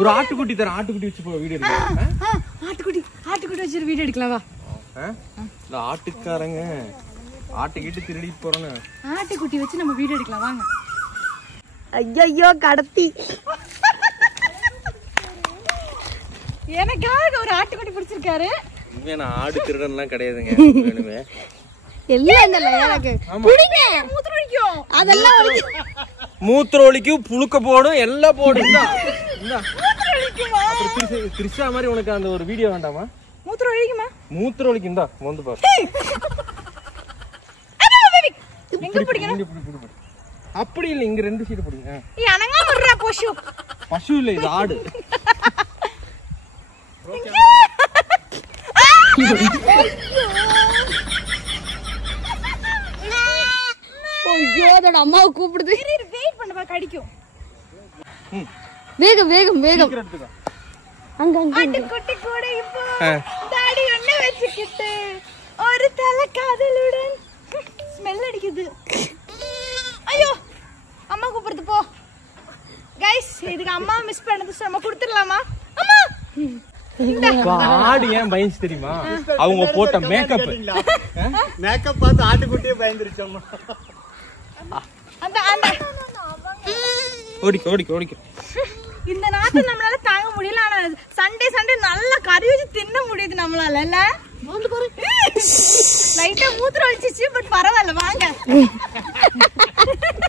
ஒரு ஆட்டுக்குட்டி தர ஆட்டுக்குட்டி வச்சு வீடியோ எடுக்கலாம். ஆட்டுக்குட்டி வச்சு வீடியோ எடுக்கலாம் வா. இந்த ஆட்டுக்காரங்க ஆட்டுக்கிட்டு திருடி போறோன்னு ஆட்டுக்குட்டி வச்சு நம்ம வீடியோ எடுக்கலாம் வாங்க. ஐயோ கடத்தி எனக்காக ஒரு ஆட்டுக்குட்டி பிடிச்சிருக்காரு. உண்மையான ஆடு திருடன்லாம் கிடையாதுங்க. வேணுமே எல்லாம் இந்த எனக்கு புடிங்க மூத்திரம் ஒழிக்கும். அதெல்லாம் மூத்திரம் ஒழிக்கும் புழுக்க போடும் எல்லாம் போடும். திரிஷா மாதிரி உனக்கு அந்த ஒரு வீடியோ வேண்டாமா? மூத்திரம் ஒழிக்குமா? மூத்திரம் ஒழிக்கும் தான் வந்து பாரு. எங்க பிடிக்கணும்? அப்படி இல்ல இங்க 2 சீட் பிடிங்க. அனங்கா வர்றா பசு. பசு இல்ல இது ஆடு. ஐயோ அதோட அம்மாவை கூப்பிடுது. வெயிட் பண்ணவா கடிக்கும். வேகம் வேகம் வேகம். அங்க அங்க ஆட்டுக்குட்டி கூட இப்போ தாடி ஒண்ணு வச்சுக்கிட்டு ஒரு தலை காதலுடன் ஸ்மெல் அடிக்குது. ஐயோ அம்மா கூப்பிடுது போ. கைஸ் இதுக்கு அம்மா மிஸ் பண்ணது நம்ம கொடுத்துடலாமா? அம்மா ஆடு ஏன் பயந்து தெரியுமா? அவங்க போட்ட மேக்கப் பார்த்து ஆட்டுக்குட்டியே பயந்துருச்சு அம்மா. அந்த அந்த ஓடிக்க ஓடிக்க ஓடிக்க. இந்த நாத்து நம்மளால தாங்க முடியல. ஆனா சண்டே நல்லா கறி வச்சு தின்ன முடியுது நம்மளால. இல்ல லைட்டா மூத்திரம் வச்சிச்சு பட் பரவாயில்ல வாங்க.